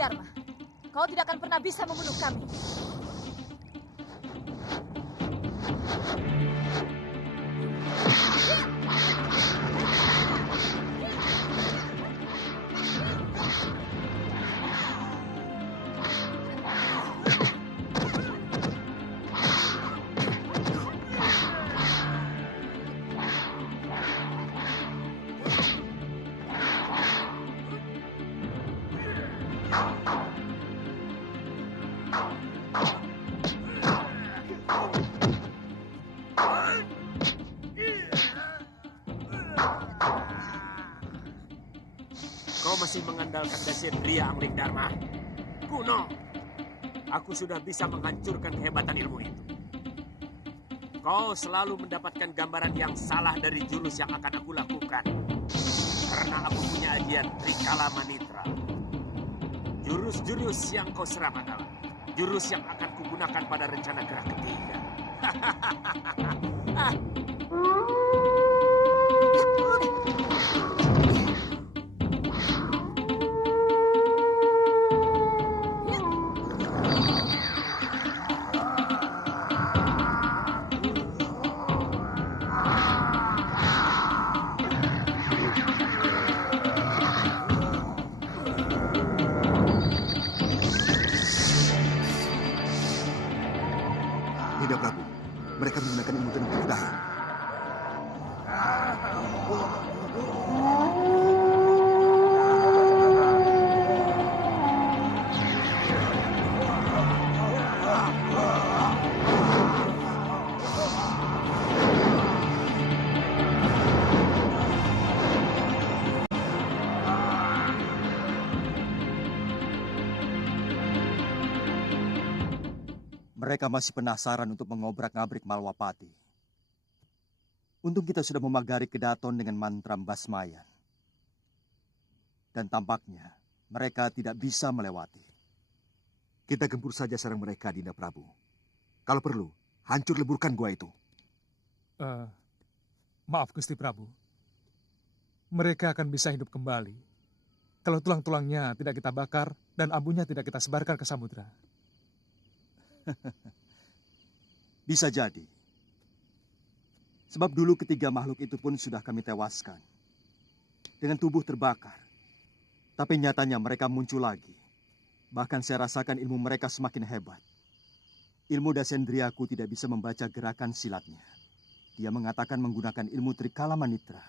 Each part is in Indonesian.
Anglingdarma. Kau tidak akan pernah bisa membunuh kami. Kau masih mengandalkan Dasendria, Anglingdarma. Kuno, aku sudah bisa menghancurkan kehebatan ilmu itu. Kau selalu mendapatkan gambaran yang salah dari jurus yang akan aku lakukan. Karena aku punya ajian Trikala Manitra. Jurus-jurus yang kau serang adalah jurus yang akan kugunakan pada rencana gerak ketiga. Tidak, Prabu. Mereka menggunakan ilmu tenaga dalam. Mereka masih penasaran untuk mengobrak-ngabrik Malwapati. Untung kita sudah memagari Kedaton dengan mantra Basmayan. Dan tampaknya mereka tidak bisa melewati. Kita gempur saja sarang mereka, Dinda Prabu. Kalau perlu, hancur leburkan gua itu. Maaf Gusti Prabu. Mereka akan bisa hidup kembali kalau tulang-tulangnya tidak kita bakar dan abunya tidak kita sebarkan ke samudra. Bisa jadi. Sebab dulu ketiga makhluk itu pun sudah kami tewaskan. Dengan tubuh terbakar. Tapi nyatanya mereka muncul lagi. Bahkan saya rasakan ilmu mereka semakin hebat. Ilmu Dasendriaku tidak bisa membaca gerakan silatnya. Dia mengatakan menggunakan ilmu Trikala Manitra.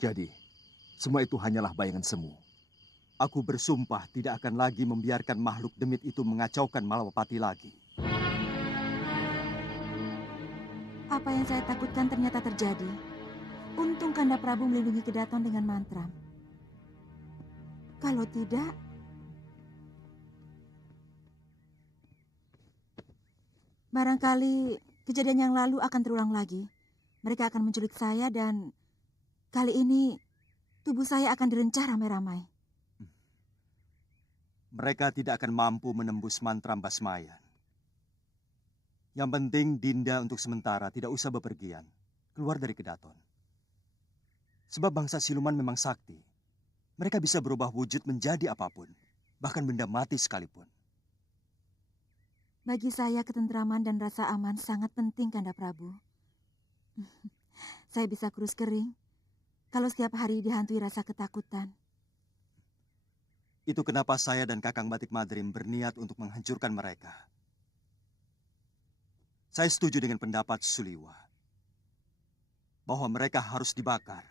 Jadi, semua itu hanyalah bayangan semu. Aku bersumpah tidak akan lagi membiarkan makhluk demit itu mengacaukan Malwapati lagi. Apa yang saya takutkan ternyata terjadi. Untung Kanda Prabu melindungi Kedaton dengan mantra. Kalau tidak... barangkali kejadian yang lalu akan terulang lagi. Mereka akan menculik saya dan kali ini tubuh saya akan direncah ramai-ramai. Mereka tidak akan mampu menembus mantra Basmayan. Yang penting Dinda untuk sementara tidak usah bepergian. Keluar dari Kedaton. Sebab bangsa siluman memang sakti. Mereka bisa berubah wujud menjadi apapun. Bahkan benda mati sekalipun. Bagi saya ketentraman dan rasa aman sangat penting, Kanda Prabu. Saya bisa kurus kering kalau setiap hari dihantui rasa ketakutan. Itu kenapa saya dan Kakang Batik Madrim berniat untuk menghancurkan mereka. Saya setuju dengan pendapat Suliwa. Bahwa mereka harus dibakar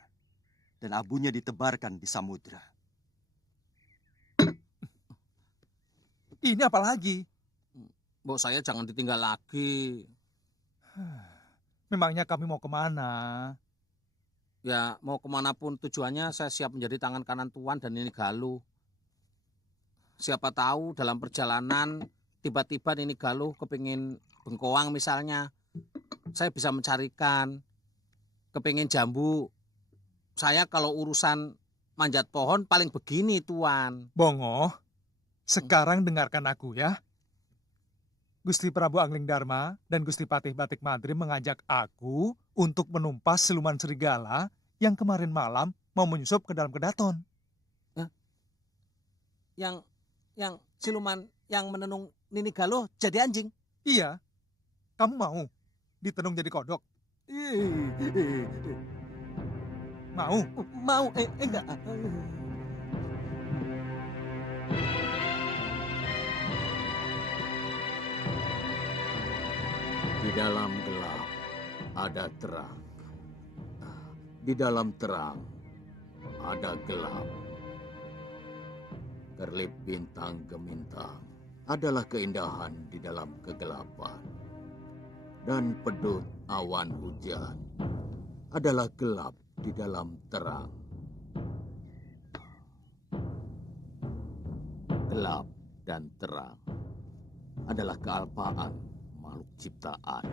dan abunya ditebarkan di samudra. Ini apa lagi? Mbok saya jangan ditinggal lagi. Memangnya kami mau kemana? Ya mau kemanapun tujuannya saya siap menjadi tangan kanan Tuan dan ini Galuh. Siapa tahu dalam perjalanan tiba-tiba Nini Galuh kepingin bengkoang misalnya. Saya bisa mencarikan. Kepingin jambu. Saya kalau urusan manjat pohon paling begini Tuan. Bongo, sekarang dengarkan aku ya. Gusti Prabu Anglingdarma dan Gusti Patih Batik Madrim mengajak aku untuk menumpas siluman serigala yang kemarin malam mau menyusup ke dalam Kedaton. yang siluman yang menenung Nini Galuh jadi anjing? Iya. Kamu mau ditenung jadi kodok? Mau? Mau, enggak. Di dalam gelap ada terang. Di dalam terang ada gelap. Kerlip bintang gemintang adalah keindahan di dalam kegelapan. Dan pedut awan hujan adalah gelap di dalam terang. Gelap dan terang adalah kealpaan makhluk ciptaan.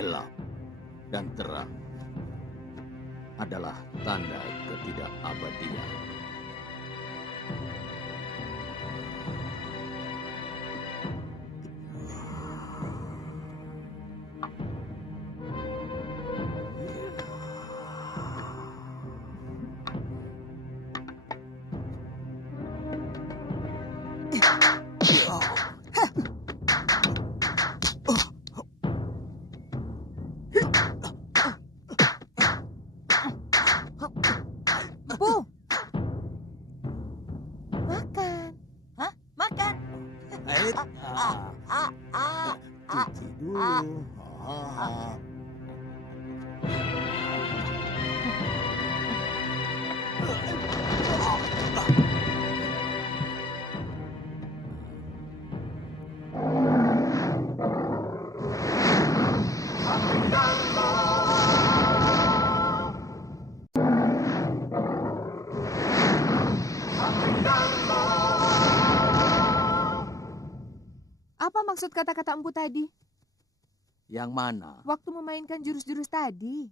Gelap dan terang adalah tanda ketidakabadian. Bu, makan. Hah? Makan. Cuci dulu. Apa maksud kata-kata empu tadi? Yang mana? Waktu memainkan jurus-jurus tadi.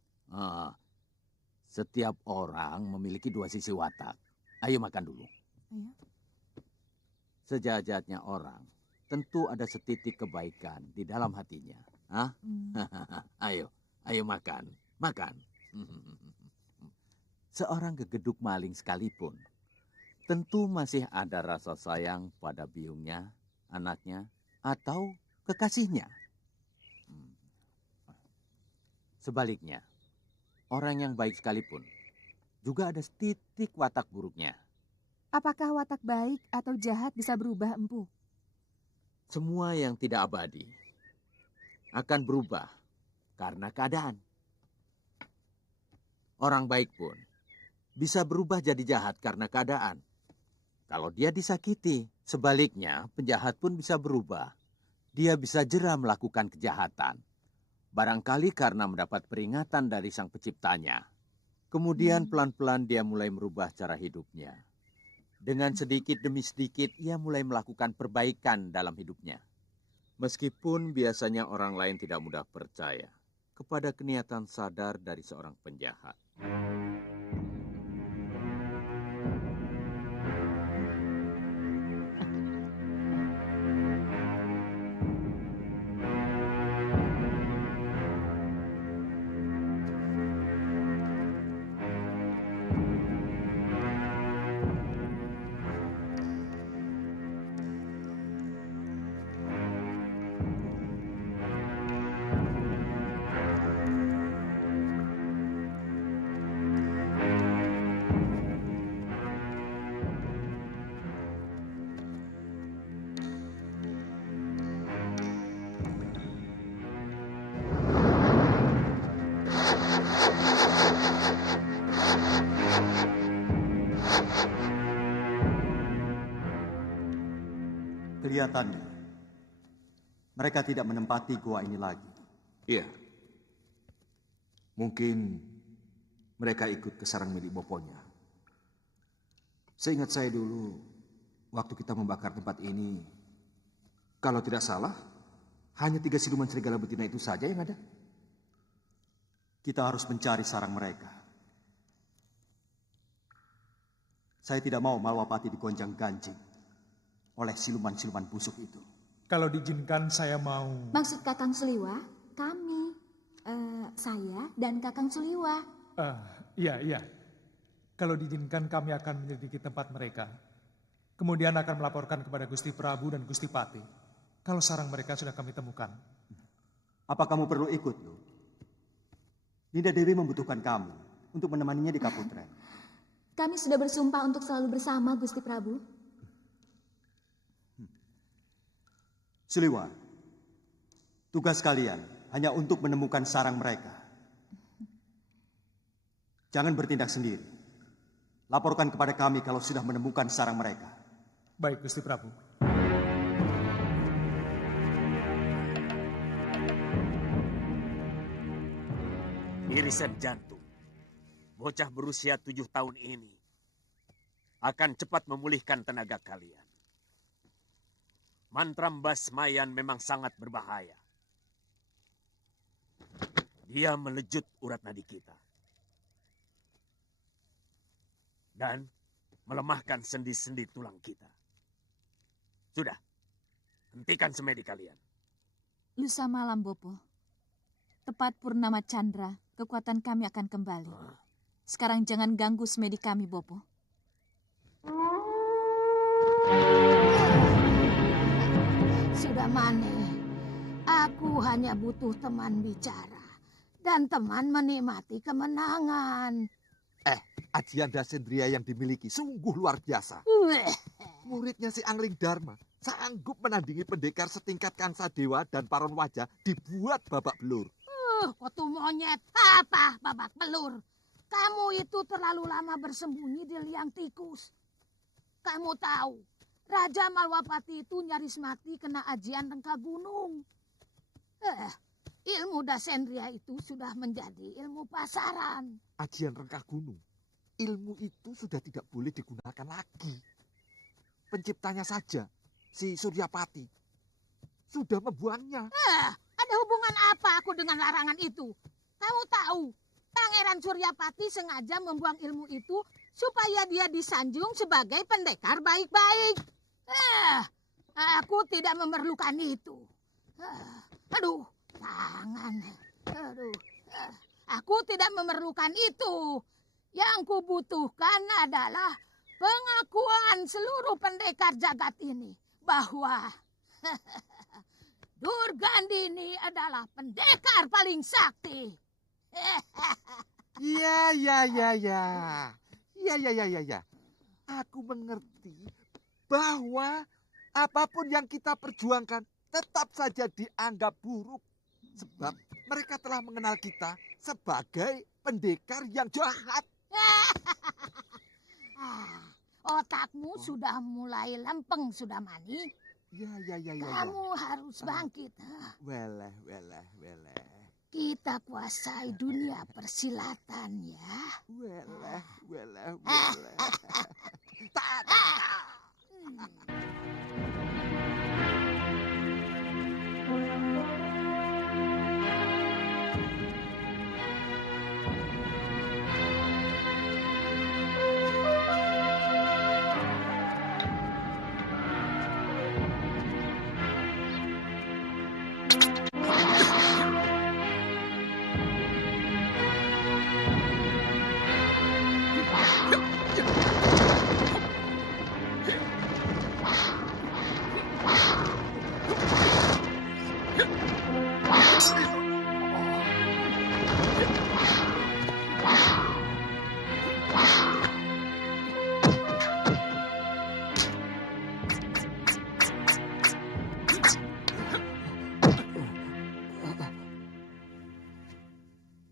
Setiap orang memiliki dua sisi watak. Ayo makan dulu. Ayo. Sejahatnya orang, tentu ada setitik kebaikan di dalam hatinya. Hah? Ayo makan. Makan. Seorang gegeduk maling sekalipun, tentu masih ada rasa sayang pada biungnya, anaknya, atau kekasihnya. Sebaliknya, orang yang baik sekalipun juga ada setitik watak buruknya. Apakah watak baik atau jahat bisa berubah, empu? Semua yang tidak abadi akan berubah karena keadaan. Orang baik pun bisa berubah jadi jahat karena keadaan. Kalau dia disakiti, sebaliknya penjahat pun bisa berubah. Dia bisa jera melakukan kejahatan. Barangkali karena mendapat peringatan dari sang penciptanya. Kemudian pelan-pelan dia mulai merubah cara hidupnya. Dengan sedikit demi sedikit ia mulai melakukan perbaikan dalam hidupnya. Meskipun biasanya orang lain tidak mudah percaya kepada keniatan sadar dari seorang penjahat. Kelihatannya, mereka tidak menempati gua ini lagi. Iya. Mungkin mereka ikut ke sarang milik Boponya. Seingat saya dulu, waktu kita membakar tempat ini, kalau tidak salah, hanya 3 siluman serigala betina itu saja yang ada. Kita harus mencari sarang mereka. Saya tidak mau Malwapati digonjang ganjing oleh siluman-siluman busuk itu. Kalau diizinkan saya mau... Maksud Kakang Suliwa, kami. Saya dan Kakang Suliwa. Iya. Kalau diizinkan kami akan menyelidiki tempat mereka. Kemudian akan melaporkan kepada Gusti Prabu dan Gusti Patih. Kalau sarang mereka sudah kami temukan. Apa kamu perlu ikut, Lu? Dinda Dewi membutuhkan kamu untuk menemaninya di Kaputren. Kami sudah bersumpah untuk selalu bersama, Gusti Prabu. Suliwa, tugas kalian hanya untuk menemukan sarang mereka. Jangan bertindak sendiri. Laporkan kepada kami kalau sudah menemukan sarang mereka. Baik, Gusti Prabu. Irisan jantung, bocah berusia 7 tahun ini akan cepat memulihkan tenaga kalian. Mantra Mbasmayan memang sangat berbahaya. Dia melejut urat nadi kita. Dan melemahkan sendi-sendi tulang kita. Sudah, hentikan semedi kalian. Lusa malam, Bopo. Tepat purnama Chandra, kekuatan kami akan kembali. Sekarang jangan ganggu semedi kami, Bopo. Sudah Mane, aku hanya butuh teman bicara. Dan teman menikmati kemenangan. Ajian Dasendria yang dimiliki sungguh luar biasa. Muridnya si Angling Dharma sanggup menandingi pendekar setingkat Kangsa Dewa dan Paron Wajah dibuat babak belur. Kotu monyet, apa babak belur? Kamu itu terlalu lama bersembunyi di liang tikus. Kamu tahu, Raja Malwapati itu nyaris mati kena ajian rengka gunung. Ilmu Dasendria itu sudah menjadi ilmu pasaran. Ajian rengkah gunung, ilmu itu sudah tidak boleh digunakan lagi. Penciptanya saja, si Suryapati, sudah membuangnya. Ada hubungan apa aku dengan larangan itu? Kamu tahu, Pangeran Suryapati sengaja membuang ilmu itu supaya dia disanjung sebagai pendekar baik-baik. Aku tidak memerlukan itu. Aduh, tangan. Aduh, aku tidak memerlukan itu. Yang kubutuhkan adalah pengakuan seluruh pendekar jagat ini bahwa Durgandini adalah pendekar paling sakti. Ya. Aku mengerti bahwa apapun yang kita perjuangkan tetap saja dianggap buruk. Sebab mereka telah mengenal kita sebagai pendekar yang jahat. Otakmu sudah mulai lempeng, sudah Mani. Ya. Kamu harus bangkit. Weleh. Kita kuasai dunia persilatan ya. Weleh.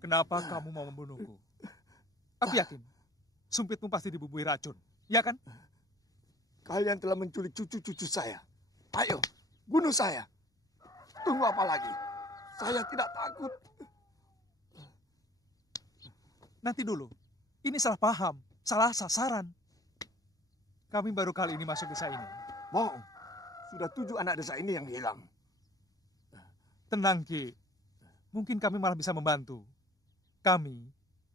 Kenapa kamu mau membunuhku? Aku yakin, sumpitmu pasti dibumbui racun, ya kan? Kalian telah menculik cucu-cucu saya. Ayo, bunuh saya. Tunggu apa lagi? Saya tidak takut. Nanti dulu, ini salah paham, salah sasaran. Kami baru kali ini masuk desa ini. Mau, sudah 7 anak desa ini yang hilang. Tenang, Ki. Mungkin kami malah bisa membantu. Kami,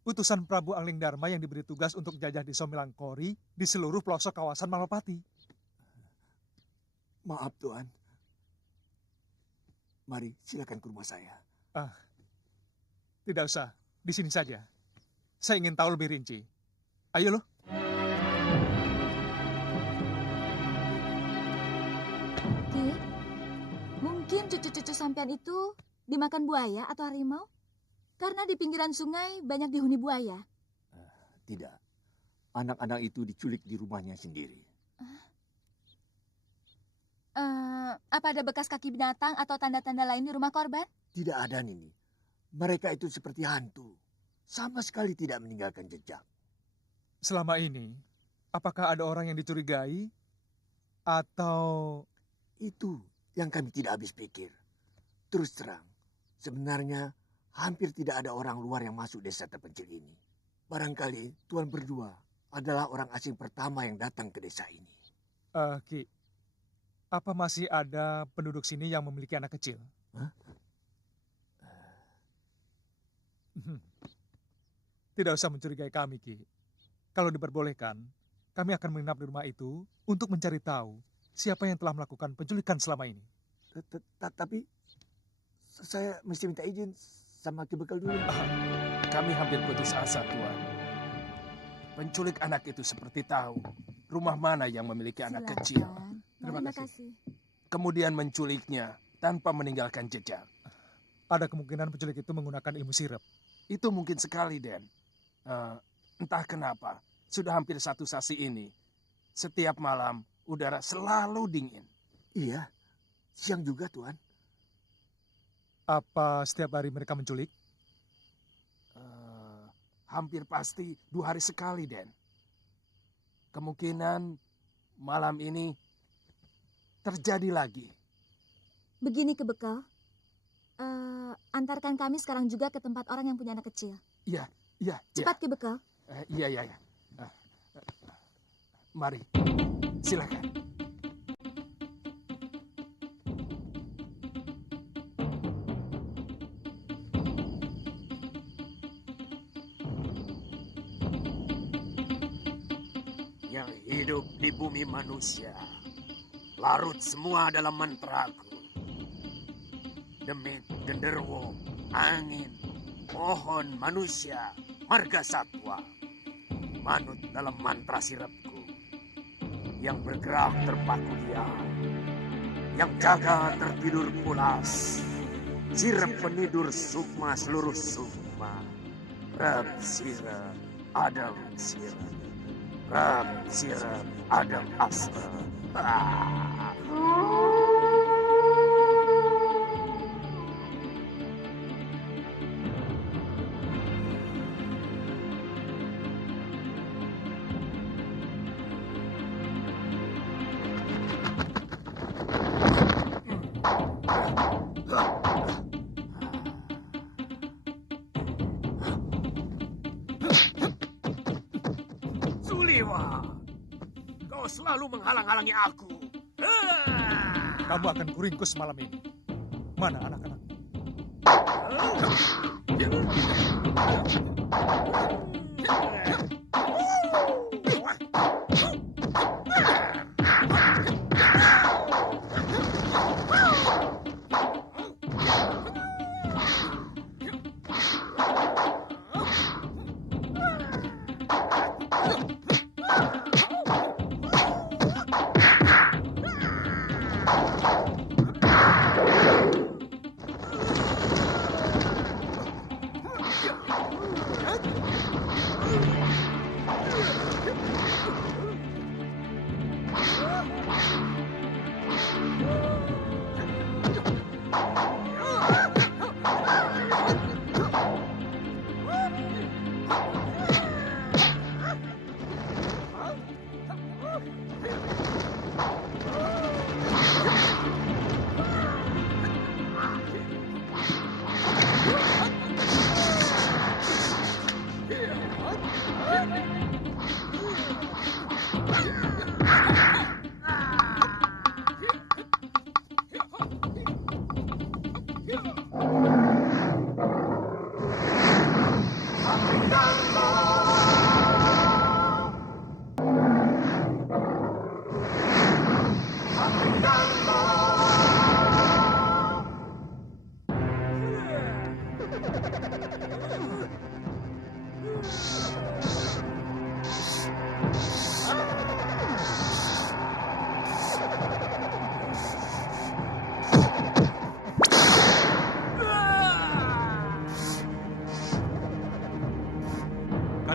utusan Prabu Angling Dharma yang diberi tugas untuk jajah di Somilangkori di seluruh pelosok kawasan Malapati. Maaf, Tuan. Mari, silakan ke rumah saya. Tidak usah, di sini saja. Saya ingin tahu lebih rinci. Ayo loh. Ki, mungkin cucu-cucu sampean itu dimakan buaya atau harimau? Karena di pinggiran sungai banyak dihuni buaya. Tidak. Anak-anak itu diculik di rumahnya sendiri. Apa ada bekas kaki binatang atau tanda-tanda lain di rumah korban? Tidak ada, Nini. Mereka itu seperti hantu. Sama sekali tidak meninggalkan jejak. Selama ini, apakah ada orang yang dicurigai? Atau... Itu yang kami tidak habis pikir. Terus terang, sebenarnya hampir tidak ada orang luar yang masuk desa terpencil ini. Barangkali Tuan berdua adalah orang asing pertama yang datang ke desa ini. Ki, apa masih ada penduduk sini yang memiliki anak kecil? Hah? Tidak usah mencurigai kami, Ki. Kalau diperbolehkan, kami akan menginap di rumah itu untuk mencari tahu siapa yang telah melakukan penculikan selama ini. Tapi saya mesti minta izin sama Ki Bekal dulu. Kami hampir putus asa, Tuan. Penculik anak itu seperti tahu rumah mana yang memiliki anak kecil. Terima kasih. Kemudian menculiknya tanpa meninggalkan jejak. Ada kemungkinan penculik itu menggunakan ilmu sirep. Itu mungkin sekali, Den. Entah kenapa, sudah hampir 1 sasi ini, setiap malam udara selalu dingin. Iya, siang juga, Tuan. Apa setiap hari mereka menculik? Hampir pasti 2 hari sekali, Den. Kemungkinan malam ini terjadi lagi. Begini Ki Bekal, antarkan kami sekarang juga ke tempat orang yang punya anak kecil. Iya. Cepat Ki Bekal. Iya. Mari, silakan. Yang hidup di bumi manusia, larut semua dalam mantraku. Demit, genderuwo, angin, pohon, manusia, marga satwa, manut dalam mantra sirepku. Yang bergerak terpaku diam, yang jaga tertidur pulas. Sirep penidur sukma seluruh sukma. Rab sirep, adam sirep. Rab sirep, adam asra. Suliwa, kau selalu menghalang-halangi aku. Kamu akan kuringkus malam ini. Mana anak-anak?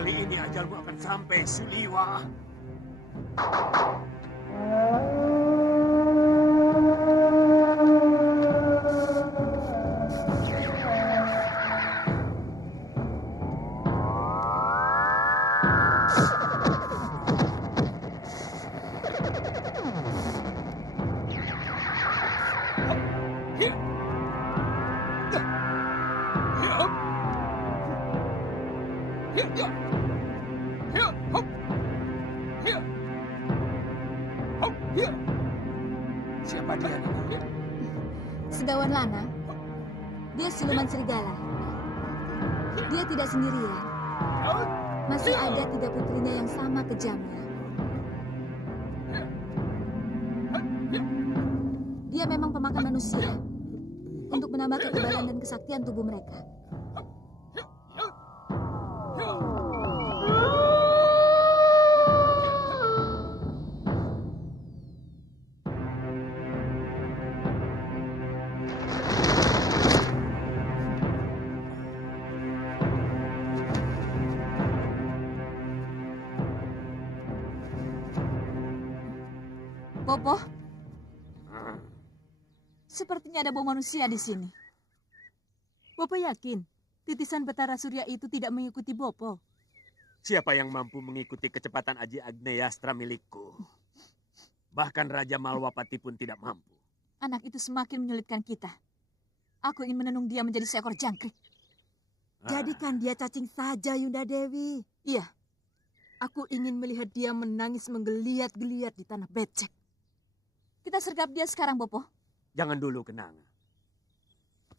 Kali ini ajalmu akan sampai, Suliwa. Siapa dia, Nina? Segawan Lana. Dia siluman serigala. Dia tidak sendirian. Masih ada 3 putrinya yang sama kejamnya. Dia memang pemakan manusia untuk menambah kekebalan dan kesaktian tubuh mereka. Bopo, sepertinya ada bau manusia di sini. Bopo yakin titisan Betara Surya itu tidak mengikuti Bopo? Siapa yang mampu mengikuti kecepatan Aji Agneyastra milikku? Bahkan Raja Malwapati pun tidak mampu. Anak itu semakin menyulitkan kita. Aku ingin menenung dia menjadi seekor jangkrik. Jadikan dia cacing saja, Yunda Dewi. Iya. Aku ingin melihat dia menangis menggeliat-geliat di tanah becek. Kita sergap dia sekarang, Bopo. Jangan dulu, Kenanga.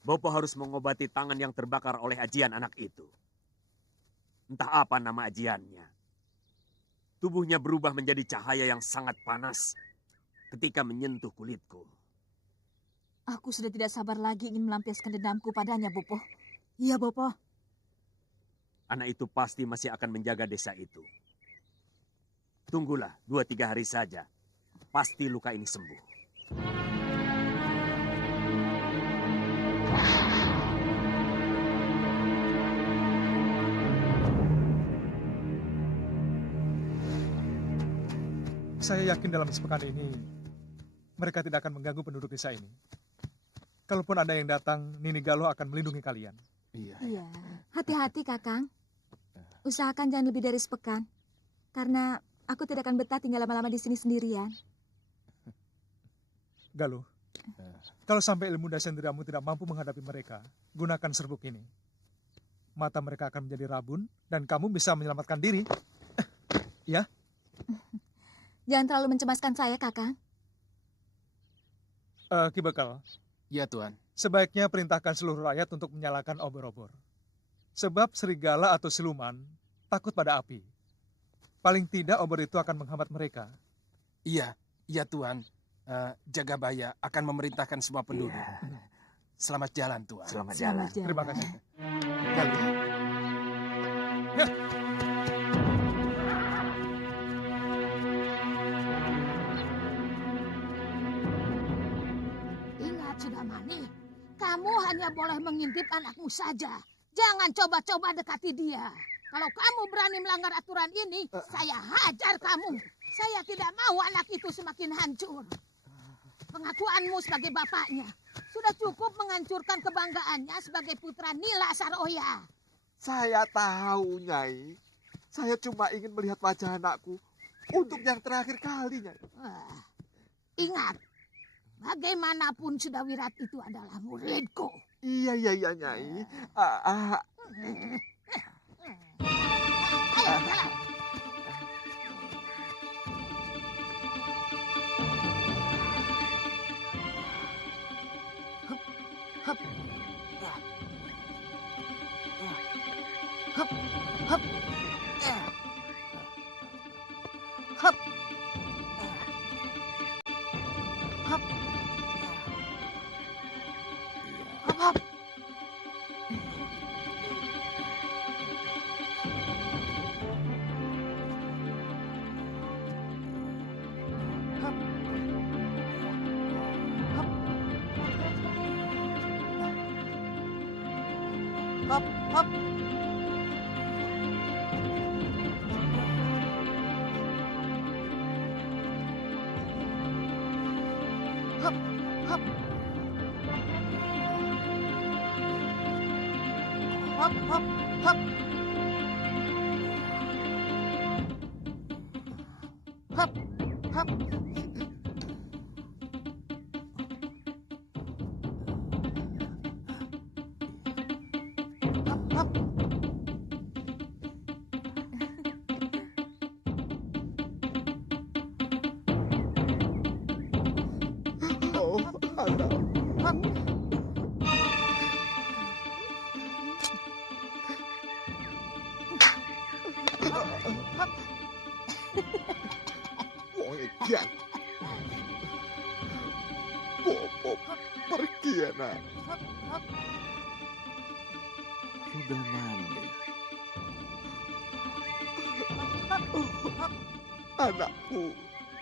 Bopo harus mengobati tangan yang terbakar oleh ajian anak itu. Entah apa nama ajiannya. Tubuhnya berubah menjadi cahaya yang sangat panas ketika menyentuh kulitku. Aku sudah tidak sabar lagi ingin melampiaskan dendamku padanya, Bopo. Iya, Bopo. Anak itu pasti masih akan menjaga desa itu. Tunggulah 2-3 hari saja. Pasti luka ini sembuh. Saya yakin dalam sepekan ini mereka tidak akan mengganggu penduduk desa ini. Kalaupun ada yang datang, Nini Galuh akan melindungi kalian. Iya. Hati-hati, Kakang. Usahakan jangan lebih dari sepekan. Karena aku tidak akan betah tinggal lama-lama di sini sendirian. Galuh, kalau sampai ilmu dasendiramu tidak mampu menghadapi mereka, gunakan serbuk ini. Mata mereka akan menjadi rabun dan kamu bisa menyelamatkan diri. Ya? Jangan terlalu mencemaskan saya, Kakang. Ki Bekal. Ya, Tuan. Sebaiknya perintahkan seluruh rakyat untuk menyalakan obor-obor. Sebab serigala atau siluman takut pada api. Paling tidak obor itu akan menghambat mereka. Iya, Tuan. Jagabaya akan memerintahkan semua penduduk. Selamat jalan, Tuan. Selamat jalan. Terima kasih. Ingat, Sudamani, kamu hanya boleh mengintip anakmu saja. Jangan coba-coba dekati dia. Kalau kamu berani melanggar aturan ini, saya hajar kamu. Saya tidak mau anak itu semakin hancur. Pengakuanmu sebagai bapaknya sudah cukup menghancurkan kebanggaannya sebagai putra Nila Saroya. Saya tahu, Nyai. Saya cuma ingin melihat wajah anakku untuk yang terakhir kali, Nyai. Ingat, bagaimanapun Sudawirat itu adalah muridku. Iya, Nyai. Ayo, jalan. Hap. Hap, hap, hap. Hap, hap. Hap, hap. Oh, anak. Hap. Hap. Wong edan. Bobo pergi anak. Sudah mandi. Anakku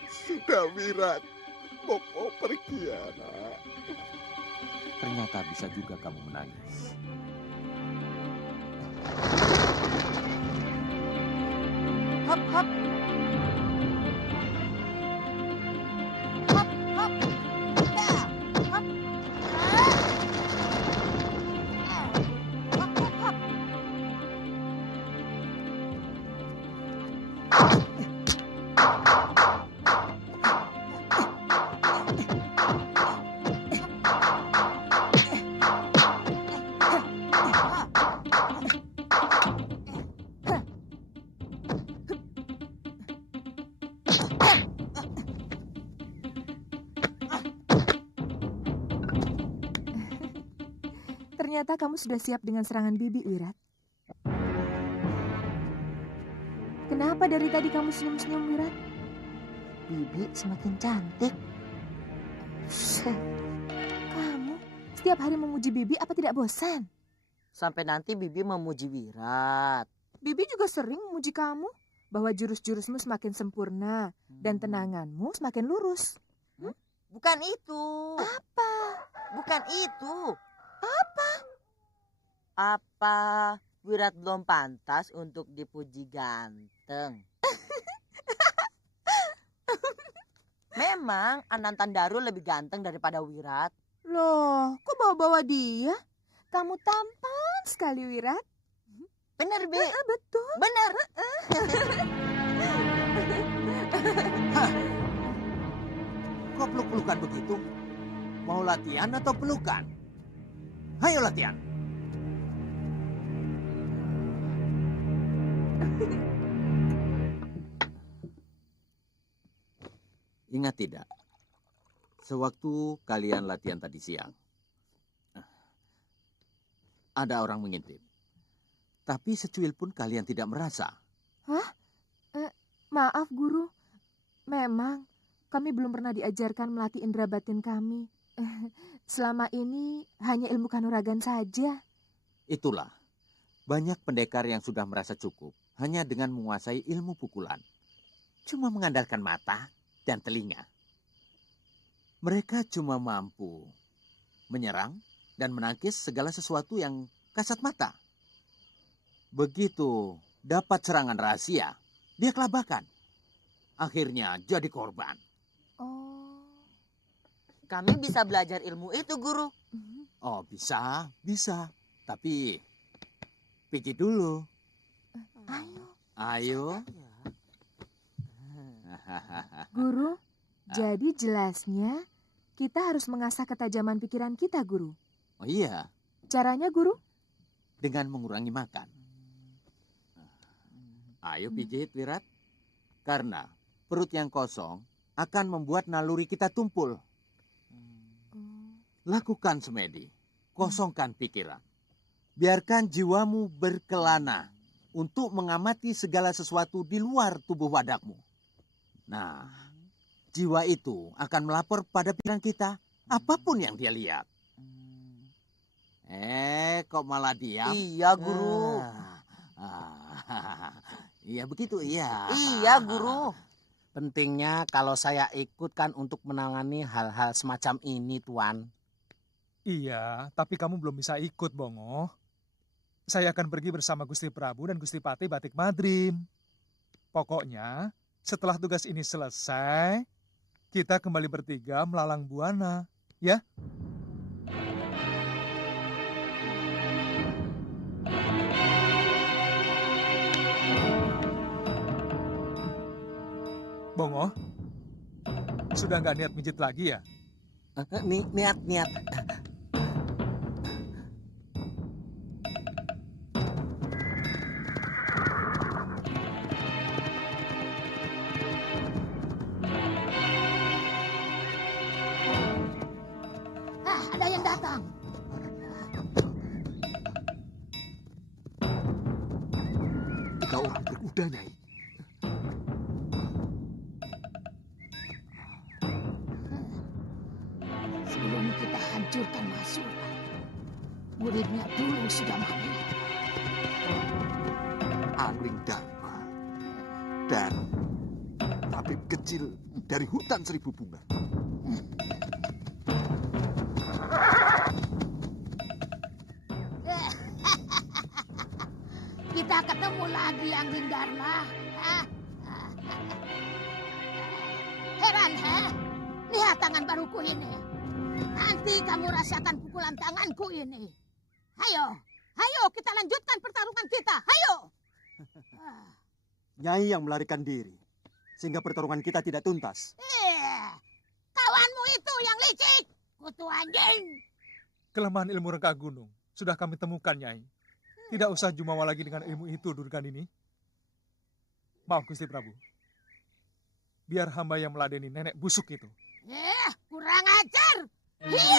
sudah wirat. Bobo pergi anak. Ternyata bisa juga kamu menangis. Hap, hap. Hap, hap. Ya. Hap. Hap, hap, hap. Ternyata kamu sudah siap dengan serangan Bibi, Wirat. Kenapa dari tadi kamu senyum-senyum, Wirat? Bibi semakin cantik. Kamu setiap hari memuji Bibi apa tidak bosan? Sampai nanti Bibi memuji Wirat. Bibi juga sering memuji kamu bahwa jurus-jurusmu semakin sempurna dan tenanganmu semakin lurus. Bukan itu. Apa? Bukan itu. Apa? Apa Wirat belum pantas untuk dipuji ganteng? Memang Anantan Daru lebih ganteng daripada Wirat. Loh, kok bawa-bawa dia? Kamu tampan sekali, Wirat. Bener, Bi. Betul. Bener. Kok peluk-pelukan begitu? Mau latihan atau pelukan? Hayo latihan. Ingat tidak? Sewaktu kalian latihan tadi siang, ada orang mengintip. Tapi secuil pun kalian tidak merasa. Hah? Maaf, Guru. Memang kami belum pernah diajarkan melatih indera batin kami. Selama ini hanya ilmu kanuragan saja. Itulah, banyak pendekar yang sudah merasa cukup hanya dengan menguasai ilmu pukulan. Cuma mengandalkan mata dan telinga. Mereka cuma mampu menyerang dan menangkis segala sesuatu yang kasat mata. Begitu dapat serangan rahasia, dia kelabakan. Akhirnya jadi korban. Kami bisa belajar ilmu itu, Guru. Oh, bisa. Tapi pijit dulu. Ayo. Guru, jadi jelasnya kita harus mengasah ketajaman pikiran kita, Guru. Oh iya. Caranya, Guru? Dengan mengurangi makan. Ayo pijit, Wirat. Karena perut yang kosong akan membuat naluri kita tumpul. Lakukan semedi, kosongkan pikiran. Biarkan jiwamu berkelana untuk mengamati segala sesuatu di luar tubuh wadakmu. Nah, jiwa itu akan melapor pada pikiran kita apapun yang dia lihat. Kok malah diam? Iya, Guru. Iya begitu, iya. Iya, Guru. Pentingnya kalau saya ikutkan untuk menangani hal-hal semacam ini, Tuan. Iya, tapi kamu belum bisa ikut, Bongo. Saya akan pergi bersama Gusti Prabu dan Gusti Patih Batik Madrim. Pokoknya, setelah tugas ini selesai, kita kembali bertiga melalang buana. ya. Bongo, sudah nggak niat mijit lagi ya? Niat. Ada yang datang. Tiga orang berkuda, Nyai. Sebelum kita hancurkan Masura, muridnya dulu sudah mati. Angling Dharma dan tabib kecil dari hutan seribu bunga. Kita ketemu lagi, Angling Dharma. Heran, lihat tangan baruku ini. Nanti kamu rasakan pukulan tanganku ini. Ayo kita lanjutkan pertarungan kita. Ayo. Nyai yang melarikan diri, sehingga pertarungan kita tidak tuntas. Kawanmu itu yang licik, kutu anjing. Kelemahan ilmu rengka gunung sudah kami temukan, Nyai. Tidak usah jumawa lagi dengan ilmu itu Durgan ini. Maaf Gusti Prabu. Biar hamba yang meladeni nenek busuk itu. Kurang ajar. Iya.